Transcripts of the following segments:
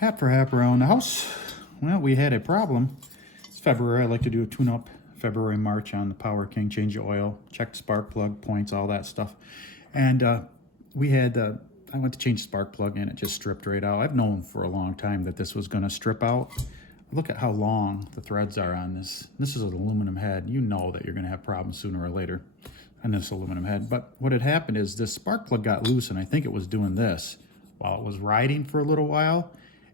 Hap around the house. Well, we had a problem. It's February. I like to do a tune-up February, March on the Power King, change the oil, check the spark plug points, all that stuff. And we had, I went to change the spark plug and it just stripped right out. I've known for a long time that this was going to strip out. Look at how long the threads are on this. This is an aluminum head. You know that you're going to have problems sooner or later on this aluminum head. But what had happened is this spark plug got loose, and I think it was doing this while it was riding for a little while.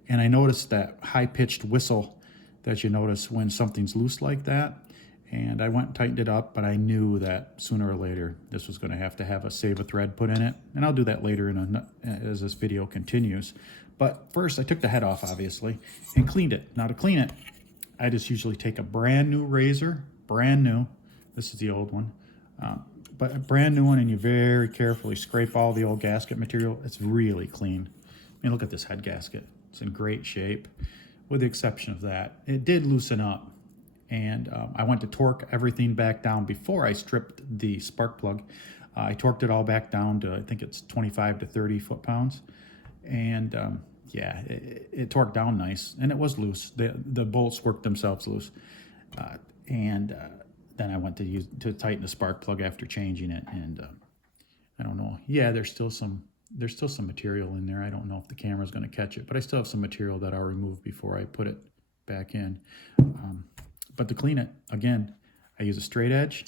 And I noticed that high-pitched whistle that you notice when something's loose like that. And I went and tightened it up, but I knew that sooner or later this was going to have a SAV-A-THREAD put in it. And I'll do that later as this video continues. But first, I took the head off, obviously, and cleaned it. Now, to clean it, I just usually take a brand new razor, brand new. This is the old one. But a brand new one, and you very carefully scrape all the old gasket material. It's really clean. I mean, look at this head gasket. It's in great shape, with the exception of that. It did loosen up, and I went to torque everything back down before I stripped the spark plug. I torqued it all back down to, I think it's 25 to 30 foot-pounds. And yeah, it torqued down nice, and it was loose. The bolts worked themselves loose. Then I went to tighten the spark plug after changing it, and I don't know. Yeah, there's still some material in there. I don't know if the camera's going to catch it, but I still have some material that I'll remove before I put it back in. But to clean it, again, I use a straight edge,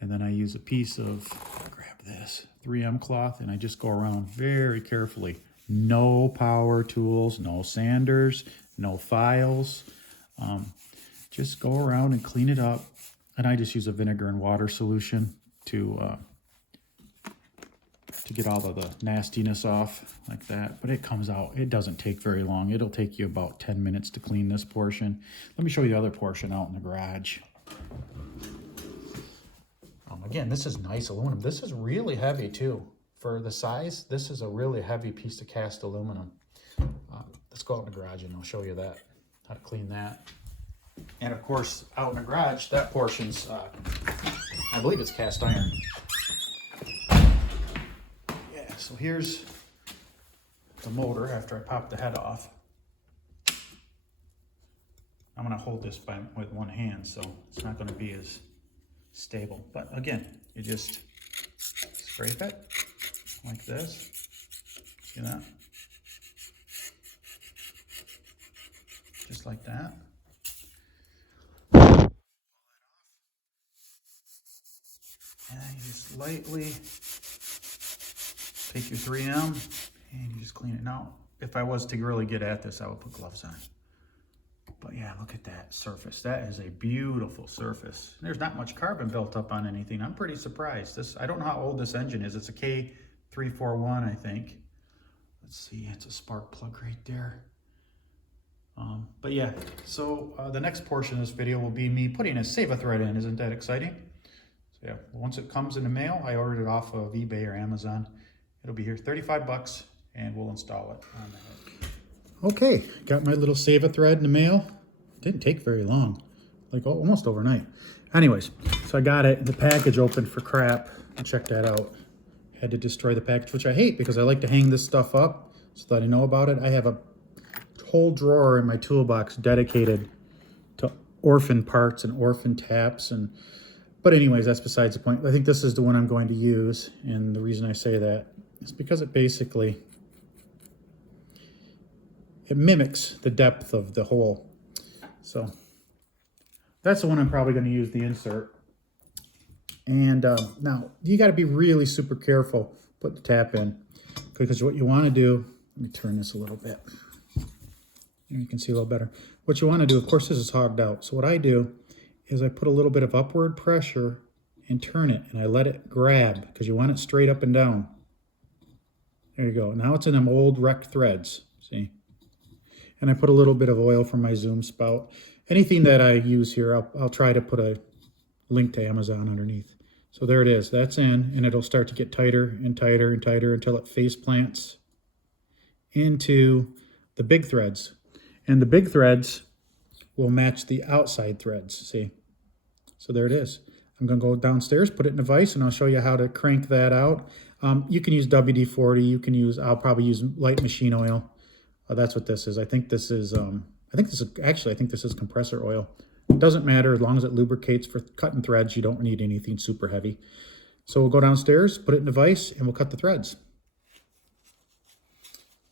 and then I use a piece of, grab this, 3M cloth, and I just go around very carefully. No power tools, no sanders, no files. Just go around and clean it up. And I just use a vinegar and water solution to get all of the nastiness off like that. But it comes out, it doesn't take very long. It'll take you about 10 minutes to clean this portion. Let me show you the other portion out in the garage. Again, this is nice aluminum. This is really heavy too. For the size, this is a really heavy piece of cast aluminum. Let's go out in the garage and I'll show you that, how to clean that. And of course, out in the garage, that portion's, I believe it's cast iron. Yeah, so here's the motor after I pop the head off. I'm gonna hold this with one hand, so it's not gonna be as stable. But again, you just scrape it like this. See that? Just like that. And you just lightly take your 3M and you just clean it. Now, if I was to really get at this, I would put gloves on. But yeah, look at that surface. That is a beautiful surface. There's not much carbon built up on anything. I'm pretty surprised. I don't know how old this engine is. It's a K341, I think. Let's see, it's a spark plug right there. But yeah, so the next portion of this video will be me putting a SAV-A-THREAD in. Isn't that exciting? So yeah, once it comes in the mail, I ordered it off of eBay or Amazon. It'll be here, 35 bucks, and we'll install it on the head. Okay, got my little SAV-A-THREAD in the mail. Didn't take very long, like almost overnight. Anyways, so I got it, the package opened for crap. Check that out. Had to destroy the package, which I hate because I like to hang this stuff up so that I know about it. I have a whole drawer in my toolbox dedicated to orphan parts and orphan taps. But anyways, that's besides the point. I think this is the one I'm going to use, and the reason I say that is because it basically, it mimics the depth of the hole. So that's the one I'm probably going to use the insert. And now you got to be really super careful. Put the tap in, because what you want to do, let me turn this a little bit. You can see a little better. What you want to do, of course, this is hogged out. So what I do is I put a little bit of upward pressure and turn it, and I let it grab, because you want it straight up and down. There you go. Now it's in them old wrecked threads, see? And I put a little bit of oil from my Zoom spout. Anything that I use here, I'll try to put a link to Amazon underneath. So there it is. That's in, and it'll start to get tighter and tighter and tighter until it face plants into the big threads. And the big threads will match the outside threads, see? So there it is. I'm going to go downstairs, put it in a vise, and I'll show you how to crank that out. You can use WD-40. You can use, I'll probably use light machine oil. Oh, that's what this is. I think this is actually, I think this is compressor oil. It doesn't matter as long as it lubricates. For cutting threads, you don't need anything super heavy. So we'll go downstairs, put it in a vise, and we'll cut the threads.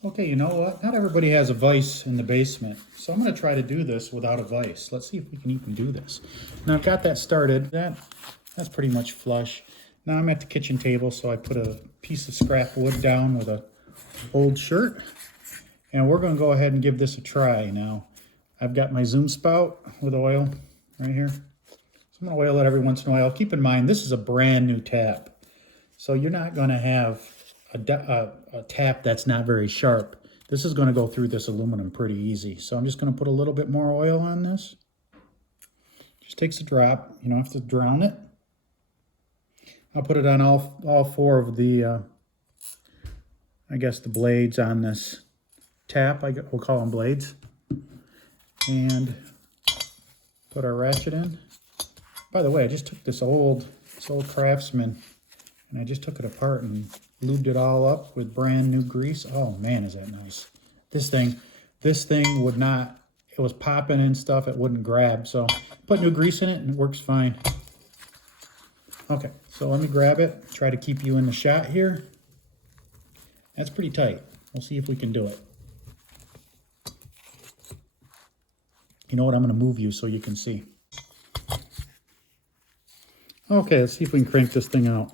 Okay, you know what? Not everybody has a vise in the basement, so I'm going to try to do this without a vise. Let's see if we can even do this. Now I've got that started. That's pretty much flush. Now I'm at the kitchen table, so I put a piece of scrap wood down with an old shirt, and we're going to go ahead and give this a try. Now I've got my zoom spout with oil right here. So I'm going to oil it every once in a while. Keep in mind, this is a brand new tap, so you're not going to have a tap that's not very sharp. This is going to go through this aluminum pretty easy. So I'm just going to put a little bit more oil on this. Just takes a drop. You don't have to drown it. I'll put it on all four of the, I guess, the blades on this tap. We'll call them blades. And put our ratchet in. By the way, I just took this old Craftsman, and I just took it apart and lubed it all up with brand new grease. Oh man, is that nice. This thing would not, it was popping and stuff, it wouldn't grab. So put new grease in it and it works fine. Okay, so let me grab it, try to keep you in the shot here. That's pretty tight. We'll see if we can do it. You know what, I'm gonna move you so you can see. Okay, let's see if we can crank this thing out.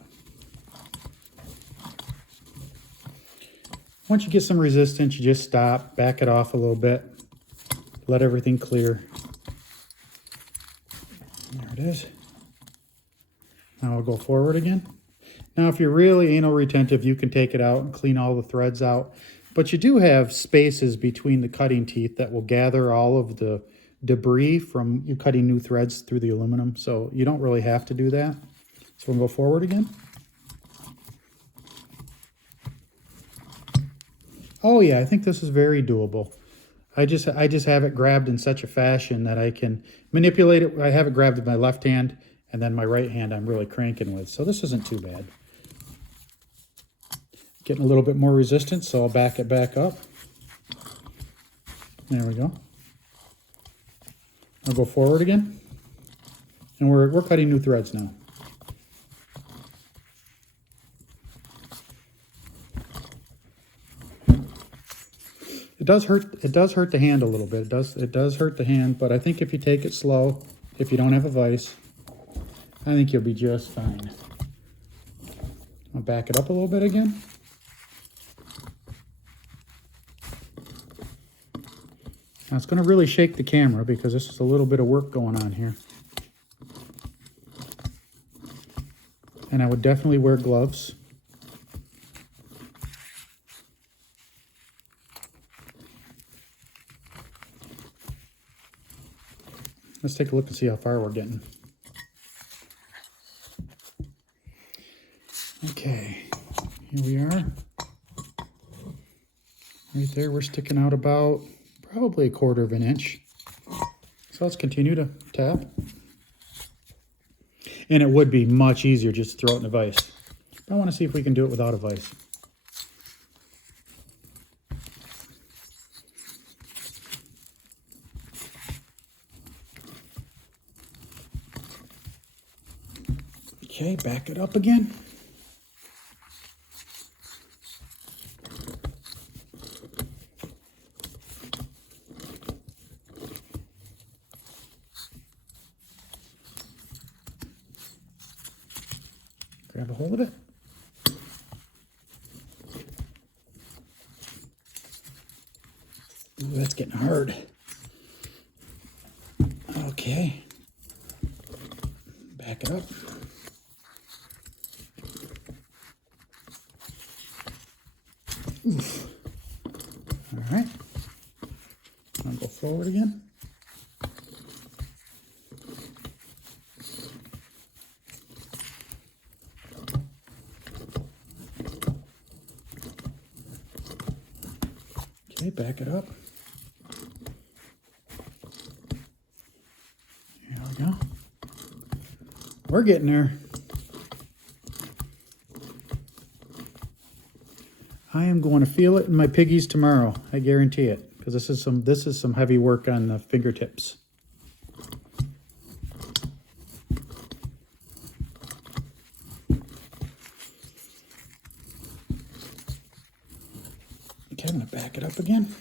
Once you get some resistance, you just stop, back it off a little bit, let everything clear. There it is. Now we'll go forward again. Now, if you're really anal retentive, you can take it out and clean all the threads out. But you do have spaces between the cutting teeth that will gather all of the debris from you cutting new threads through the aluminum. So you don't really have to do that. So we'll go forward again. Oh yeah, I think this is very doable. I just have it grabbed in such a fashion that I can manipulate it. I have it grabbed with my left hand, and then my right hand I'm really cranking with. So this isn't too bad. Getting a little bit more resistance, so I'll back it back up. There we go. I'll go forward again. And we're cutting new threads now. It does hurt the hand a little bit. It does hurt the hand, but I think if you take it slow, if you don't have a vise, I think you'll be just fine. I'll back it up a little bit again. Now it's going to really shake the camera because this is a little bit of work going on here. And I would definitely wear gloves. Let's take a look and see how far we're getting. Okay, here we are. Right there, we're sticking out about probably 1/4 of an inch. So let's continue to tap. And it would be much easier just to throw it in a vise. But I want to see if we can do it without a vise. Okay, back it up again. Grab a hold of it. Ooh, that's getting hard. Okay. Back it up. Oof. All right. I'll go forward again. Okay, back it up. There we go. We're getting there. I am going to feel it in my piggies tomorrow. I guarantee it, because this is some heavy work on the fingertips. Okay, I'm going to back it up again.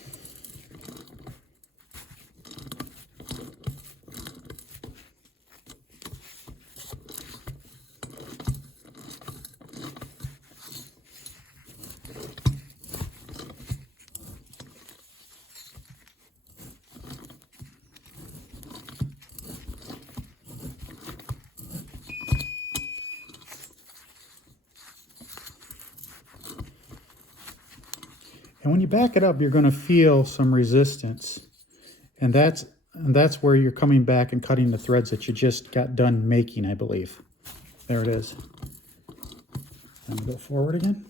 And when you back it up, you're going to feel some resistance. And that's where you're coming back and cutting the threads that you just got done making, I believe. There it is. I'm going to go forward again.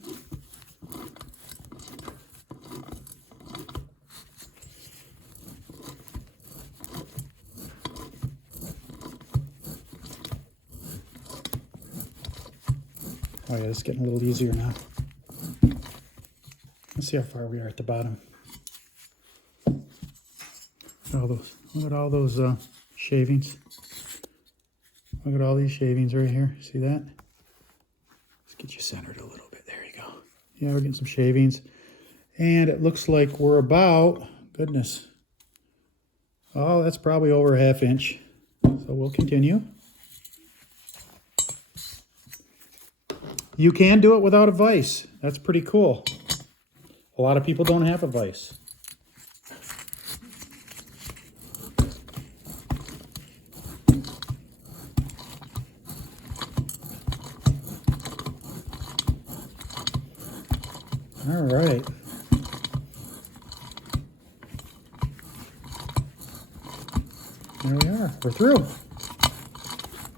Oh yeah, it's getting a little easier now. Let's see how far we are at the bottom. Look at all those shavings. Look at all these shavings right here. See that? Let's get you centered a little bit. There you go. Yeah, we're getting some shavings. And it looks like we're about, goodness. Oh, that's probably over a ½ inch. So we'll continue. You can do it without a vise. That's pretty cool. A lot of people don't have a vise. All right. There we are. We're through.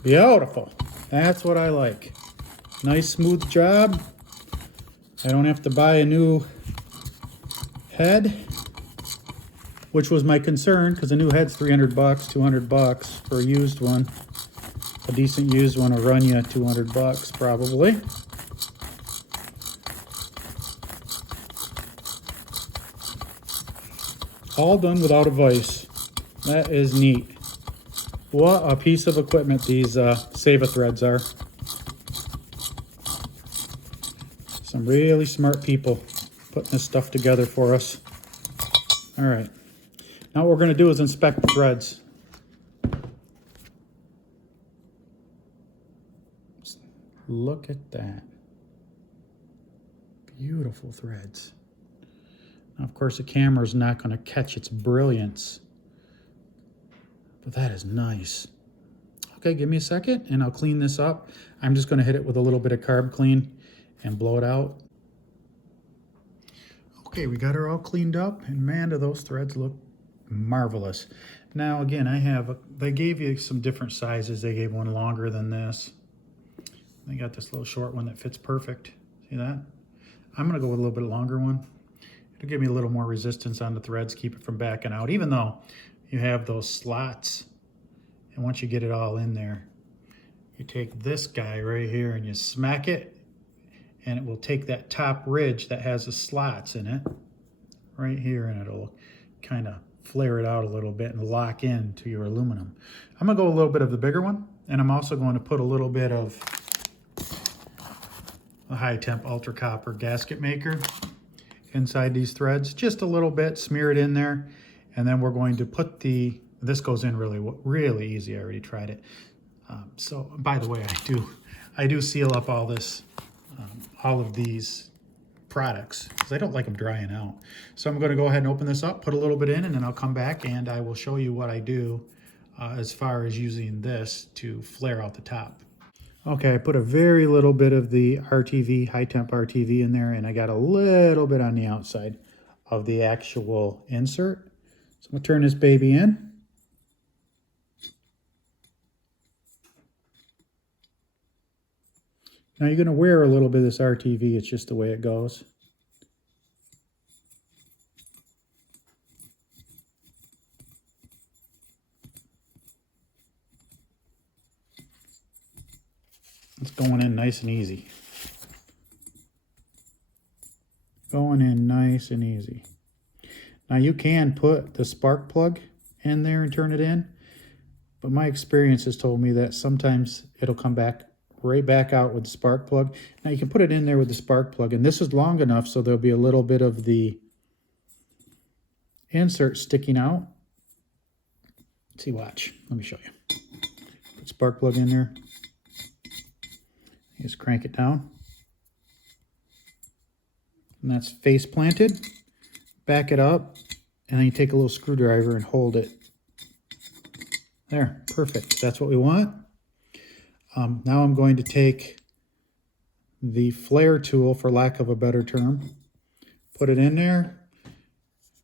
Beautiful. That's what I like. Nice smooth job. I don't have to buy a new head, which was my concern, because a new head's $300, $200 for a used one. A decent used one will run you $200 probably. All done without a vise. That is neat. What a piece of equipment these SAV-A-THREADs are. Some really smart people putting this stuff together for us. All right. Now what we're going to do is inspect the threads. Look at that. Beautiful threads. Now, of course, the camera's not going to catch its brilliance, but that is nice. Okay, give me a second and I'll clean this up. I'm just going to hit it with a little bit of carb clean and blow it out. Okay, we got her all cleaned up, and man, do those threads look marvelous. Now, again, they gave you some different sizes. They gave one longer than this. They got this little short one that fits perfect. See that? I'm going to go with a little bit longer one. It'll give me a little more resistance on the threads, keep it from backing out, even though you have those slots. And once you get it all in there, you take this guy right here and you smack it, and it will take that top ridge that has the slots in it right here, and it'll kind of flare it out a little bit and lock into your aluminum. I'm going to go a little bit of the bigger one, and I'm also going to put a little bit of a high temp ultra copper gasket maker inside these threads, just a little bit, smear it in there, and then we're going to put this goes in really easy. I already tried it. So by the way, I do seal up all of these products because I don't like them drying out. So I'm going to go ahead and open this up, put a little bit in, and then I'll come back and I will show you what I do as far as using this to flare out the top. Okay, I put a very little bit of the RTV, high temp RTV in there, and I got a little bit on the outside of the actual insert. So I'm going to turn this baby in. Now you're going to wear a little bit of this RTV, it's just the way it goes. It's going in nice and easy. going in nice and easy. Now you can put the spark plug in there and turn it in, but my experience has told me that sometimes it'll come back right back out with the spark plug. Now you can put it in there with the spark plug, and this is long enough so there'll be a little bit of the insert sticking out. See, watch. Let me show you. Put spark plug in there. Just crank it down. And that's face planted. Back it up, and then you take a little screwdriver and hold it. There, perfect. That's what we want. Now I'm going to take the flare tool, for lack of a better term, put it in there,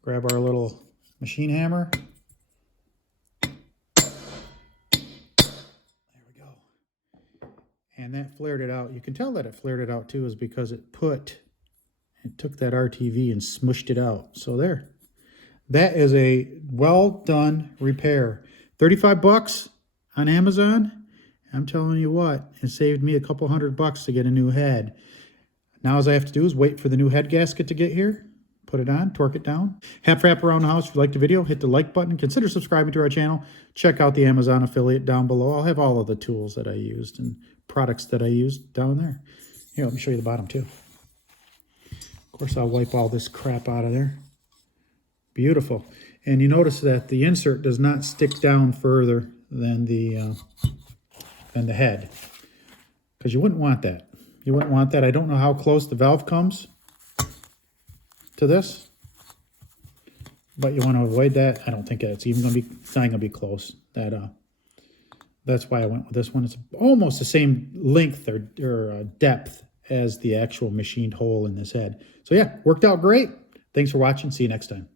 grab our little machine hammer. There we go. And that flared it out. You can tell that it flared it out too is because it took that RTV and smushed it out. So there. That is a well done repair. 35 bucks on Amazon. I'm telling you what, it saved me a couple $100 to get a new head. Now all I have to do is wait for the new head gasket to get here, put it on, torque it down. Half wrap around the house. If you liked the video, hit the like button. Consider subscribing to our channel. Check out the Amazon affiliate down below. I'll have all of the tools that I used and products that I used down there. Here, let me show you the bottom too. Of course, I'll wipe all this crap out of there. Beautiful. And you notice that the insert does not stick down further than the head, because you wouldn't want that. You wouldn't want that. I don't know how close the valve comes to this, but you want to avoid that. I don't think it's even going to be, it's not going to be close. That's why I went with this one. It's almost the same length or depth as the actual machined hole in this head. So yeah, worked out great. Thanks for watching. See you next time.